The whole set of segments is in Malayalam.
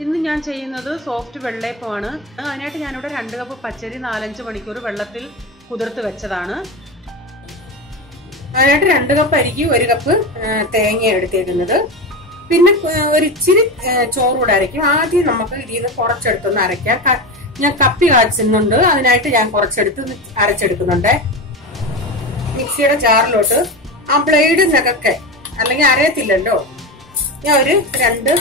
ഇന്ന് ഞാൻ ചെയ്യുന്നത് സോഫ്റ്റ് വെള്ളയപ്പമാണ്. അതിനായിട്ട് ഞാനിവിടെ 2 കപ്പ് പച്ചരി 4-5 മണിക്കൂർ വെള്ളത്തിൽ കുതിർത്ത് വെച്ചതാണ്. അതിനായിട്ട് 2 കപ്പ് അരിക്ക് 1 കപ്പ് തേങ്ങ എടുത്തേക്കുന്നത്. പിന്നെ ഒരു ഇച്ചിരി ചോറ് കൂടെ അരയ്ക്കും. ആദ്യം നമുക്ക് ഇതിൽ നിന്ന് കുറച്ചെടുത്തൊന്ന് അരയ്ക്കാം. ഞാൻ കപ്പി കാച്ചുന്നുണ്ട്, അതിനായിട്ട് ഞാൻ കുറച്ചെടുത്ത് അരച്ചെടുക്കുന്നുണ്ട്. മിക്സിയുടെ ജാറിലോട്ട് ആ ബ്ലേഡ് നികക്കെ അല്ലെങ്കിൽ അരയത്തില്ലല്ലോ, ഞാൻ ഒരു 2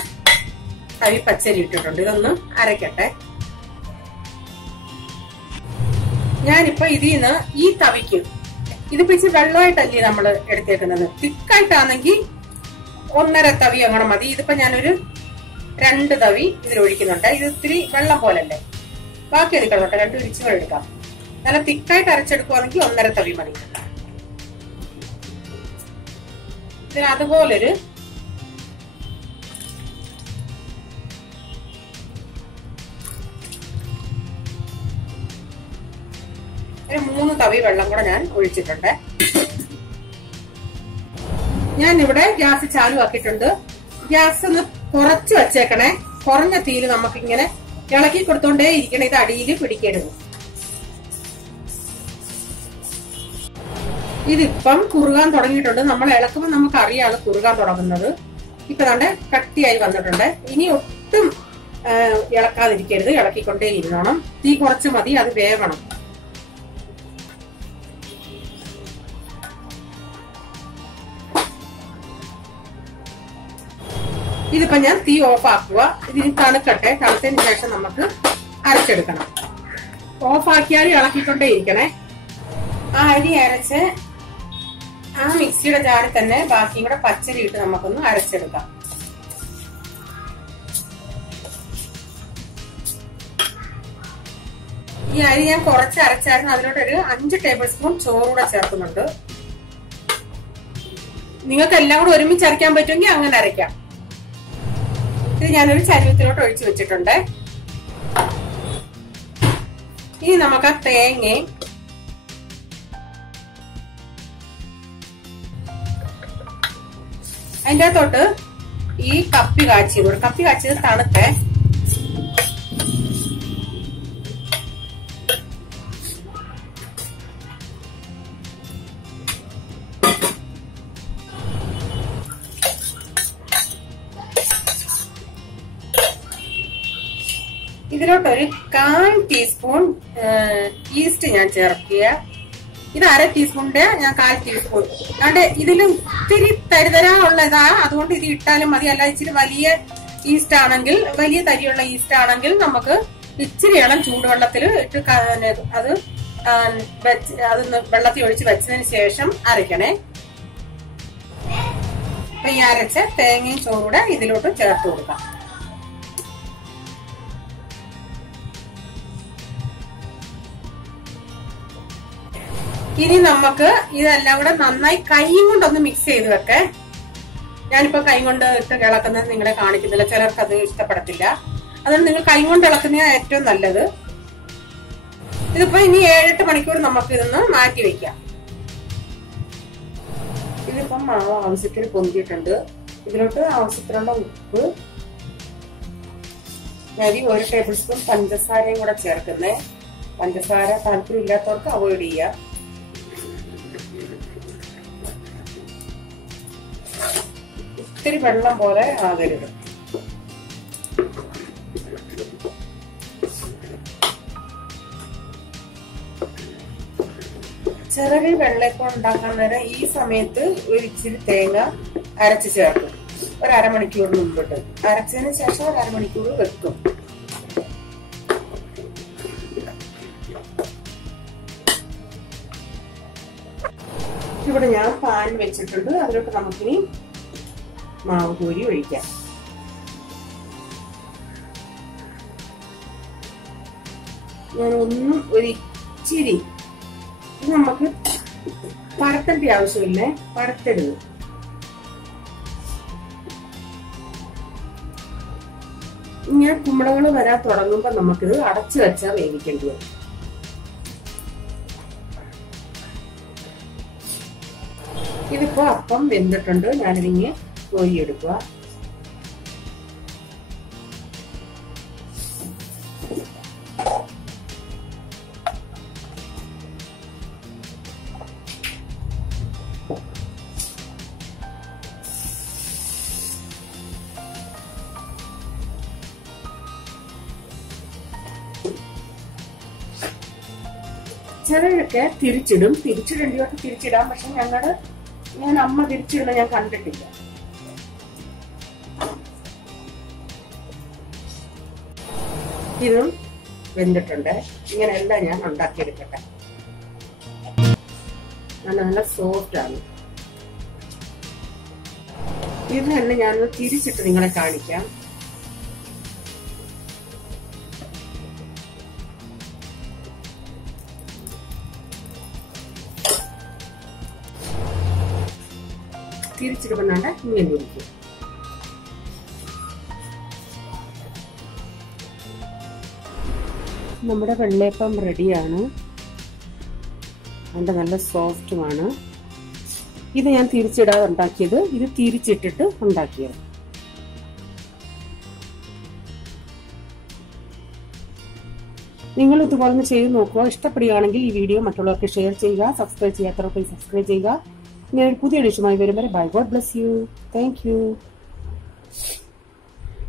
തവി പച്ചരി ഇട്ടിട്ടുണ്ട്. ഇതൊന്ന് അരയ്ക്കട്ടെ. ഞാനിപ്പോ ഇതിൽ നിന്ന് ഈ തവിക്ക് ഇതിപ്പോ ഇച്ചിരി വെള്ളമായിട്ടല്ലേ നമ്മൾ എടുത്തേക്കുന്നത്. തിക്കായിട്ടാണെങ്കിൽ 1.5 തവി അങ്ങനെ മതി. ഇതിപ്പോ ഞാനൊരു 2 തവി ഇതിലൊഴിക്കുന്നുണ്ട്. ഇത് ഇത്തിരി വെള്ളം പോലല്ലേ, ബാക്കി എടുക്കണോട്ടെ, 2 ഇടിച്ചുകൾ എടുക്കാം. നല്ല തിക്കായിട്ട് അരച്ചെടുക്കുവാണെങ്കിൽ 1.5 തവി മതി. ഇതിന് അതുപോലൊരു 3 തവി വെള്ളം കൂടെ ഞാൻ ഒഴിച്ചിട്ടുണ്ട്. ഞാൻ ഇവിടെ ഗ്യാസ് ചാലുവാക്കിയിട്ടുണ്ട്. ഗ്യാസ് ഒന്ന് കുറച്ച് വെച്ചേക്കണേ. കുറഞ്ഞ തീയിൽ നമുക്കിങ്ങനെ ഇളക്കി കൊടുത്തോണ്ടേ ഇരിക്കണം. ഇത് അടിയിൽ പിടിക്കരുത്. ഇതിപ്പം കുറുകാൻ തുടങ്ങിയിട്ടുണ്ട്. നമ്മൾ ഇളക്കുമ്പോൾ നമുക്ക് അറിയാതെ കുറുകാൻ തുടങ്ങുന്നത്. ഇപ്പൊ തന്നെ കട്ടിയായി വന്നിട്ടുണ്ട്. ഇനി ഒട്ടും ഇളക്കാതിരിക്കരുത്, ഇളക്കിക്കൊണ്ടേ ഇരുന്നോണം. തീ കുറച്ച് മതി, അത് വേവണം. ഇതിപ്പോ ഞാൻ തീ ഓഫ് ആക്കുക. ഇതിന് തണുക്കട്ടെ. തണുത്തതിന് ശേഷം നമുക്ക് അരച്ചെടുക്കണം. ഓഫാക്കിയാൽ ഇളക്കിക്കൊണ്ടേ ഇരിക്കണേ. ആ അരി അരച്ച് ആ മിക്സിയുടെ ജാറിൽ തന്നെ ബാക്കിയും കൂടെ പച്ചരി ഇട്ട് നമുക്കൊന്ന് അരച്ചെടുക്കാം. ഈ അരി ഞാൻ കുറച്ച് അരച്ചായിരുന്നു. അതിലോട്ടൊരു 5 ടേബിൾ സ്പൂൺ ചോറൂടെ ചേർക്കുന്നുണ്ട്. നിങ്ങൾക്ക് എല്ലാം കൂടെ ഒരുമിച്ച് അരയ്ക്കാൻ പറ്റുമെങ്കിൽ അങ്ങനെ അരയ്ക്കാം. ഇത് ഞാനൊരു ചരുവത്തിലോട്ട് ഒഴിച്ചു വെച്ചിട്ടുണ്ട്. ഇനി നമുക്ക് ആ തേങ്ങയും അതിൻ്റെ അകത്തോട്ട് ഈ കപ്പി കാച്ചിയത് തണുത്തേ. ഇതിലോട്ടൊരു 1/4 ടീസ്പൂൺ ഈസ്റ്റ് ഞാൻ ചേർക്കുക. ഇത് 1/2 ടീസ്പൂണിന്റെ ഞാൻ 1/4 ടീസ്പൂൺ. അതുകൊണ്ട് ഇതിലും ഇത്തിരി തരിതരാ ഉള്ളതാ, അതുകൊണ്ട് ഇത് ഇട്ടാലും മതി. അല്ല ഇച്ചിരി വലിയ ഈസ്റ്റ് ആണെങ്കിൽ, വലിയ തരിയുള്ള ഈസ്റ്റ് ആണെങ്കിൽ നമുക്ക് ഇച്ചിരി ഇളം ചൂടുവെള്ളത്തിൽ ഇട്ട് അത് വെള്ളത്തിൽ ഒഴിച്ച് വെച്ചതിന് ശേഷം അരയ്ക്കണേ. അപ്പൊ ഈ അരച്ച തേങ്ങയും ചോറൂടെ ഇതിലോട്ട് ചേർത്ത് കൊടുക്കാം. ഇനി നമുക്ക് ഇതെല്ലാം കൂടെ നന്നായി കൈ കൊണ്ടൊന്ന് മിക്സ് ചെയ്ത് വെക്കേ. ഞാനിപ്പോ കൈ കൊണ്ട് ഇട്ട് ഇളക്കുന്നത് നിങ്ങളെ കാണിക്കുന്നില്ല, ചിലർക്ക് അത് ഇഷ്ടപ്പെടത്തില്ല. അതുകൊണ്ട് നിങ്ങൾ കൈ കൊണ്ട് ഇളക്കുന്നതാണ് ഏറ്റവും നല്ലത്. ഇതിപ്പോ ഇനി 7-8 മണിക്കൂർ നമുക്ക് ഇതൊന്ന് മാറ്റി വെക്കാം. ഇതിപ്പം മാവ് ആവശ്യത്തിന് പൊന്തിയിട്ടുണ്ട്. ഇതിലോട്ട് ആവശ്യത്തിനുള്ള ഉപ്പ്, 1 ടേബിൾ സ്പൂൺ പഞ്ചസാരയും കൂടെ ചേർക്കുന്നേ. പഞ്ചസാര താല്പര്യം ഇല്ലാത്തവർക്ക് അവോയ്ഡ് ചെയ്യാം. ഇത്തിരി വെള്ളം പോലെ ആകരുത്. ചെറിയ വെള്ളയപ്പം ഉണ്ടാക്കാൻ നേരം ഈ സമയത്ത് ഒരു ഇച്ചിരി തേങ്ങ അരച്ച് ചേർക്കും. 1/2 മണിക്കൂറിന് മുമ്പിട്ട് അരച്ചതിന് ശേഷം 1/2 മണിക്കൂർ വെക്കും. ഇവിടെ ഞാൻ പാൻ വെച്ചിട്ടുണ്ട്. അതിലോട്ട് നമുക്കിനി മാവ് കോരി ഒഴിക്കാം. ഞാൻ ഒരു ഇച്ചിരി, ഇത് നമുക്ക് പരത്തേണ്ട ആവശ്യമില്ലേ, പരത്തരുത്. ഇങ്ങനെ കുമ്പളകൾ വരാൻ തുടങ്ങുമ്പോ നമുക്കിത് അടച്ചു വെച്ചാൽ വേവിക്കേണ്ടി വരും. ഇതിപ്പോ അപ്പം വെന്തിട്ടുണ്ട്. ഞാനിതിങ്ങനെ കോരിയെടുക്കുക. ചിലരൊക്കെ തിരിച്ചിടും, തിരിച്ചിടേണ്ടിയൊക്കെ തിരിച്ചിടാം. പക്ഷെ ഞാൻ അമ്മ തിരിച്ചിടുന്ന ഞാൻ കണ്ടിട്ടില്ല. ഇതും വെന്തിട്ടുണ്ട്. ഇങ്ങനെയെല്ലാം ഞാൻ ഉണ്ടാക്കിയെടുക്കട്ടെ. നല്ല സോഫ്റ്റ് ആണ്. ഇത് തന്നെ ഞാൻ തിരിച്ചിട്ട് നിങ്ങളെ കാണിക്കാം. തിരിച്ചിടുന്നുണ്ട്, ഇങ്ങനെ ഇരിക്കും. നമ്മുടെ വെള്ളയപ്പം റെഡിയാണ്. അതിന്റെ നല്ല സോഫ്റ്റുമാണ്. ഇത് ഞാൻ തിരിച്ചിടാതെ ഉണ്ടാക്കിയത്, ഇത് തിരിച്ചിട്ടിട്ട് ഉണ്ടാക്കിയത്. നിങ്ങൾ ഇതുപോലെ ചെയ്ത് നോക്കുക. ഇഷ്ടപ്പെടുകയാണെങ്കിൽ ഈ വീഡിയോ മറ്റുള്ളവർക്ക് ഷെയർ ചെയ്യുക. സബ്സ്ക്രൈബ് ചെയ്യാത്തവർക്ക് സബ്സ്ക്രൈബ് ചെയ്യുക. ഞാൻ ഒരു പുതിയ ഡിഷുമായി വരും വരെ bye. God bless you. Thank U.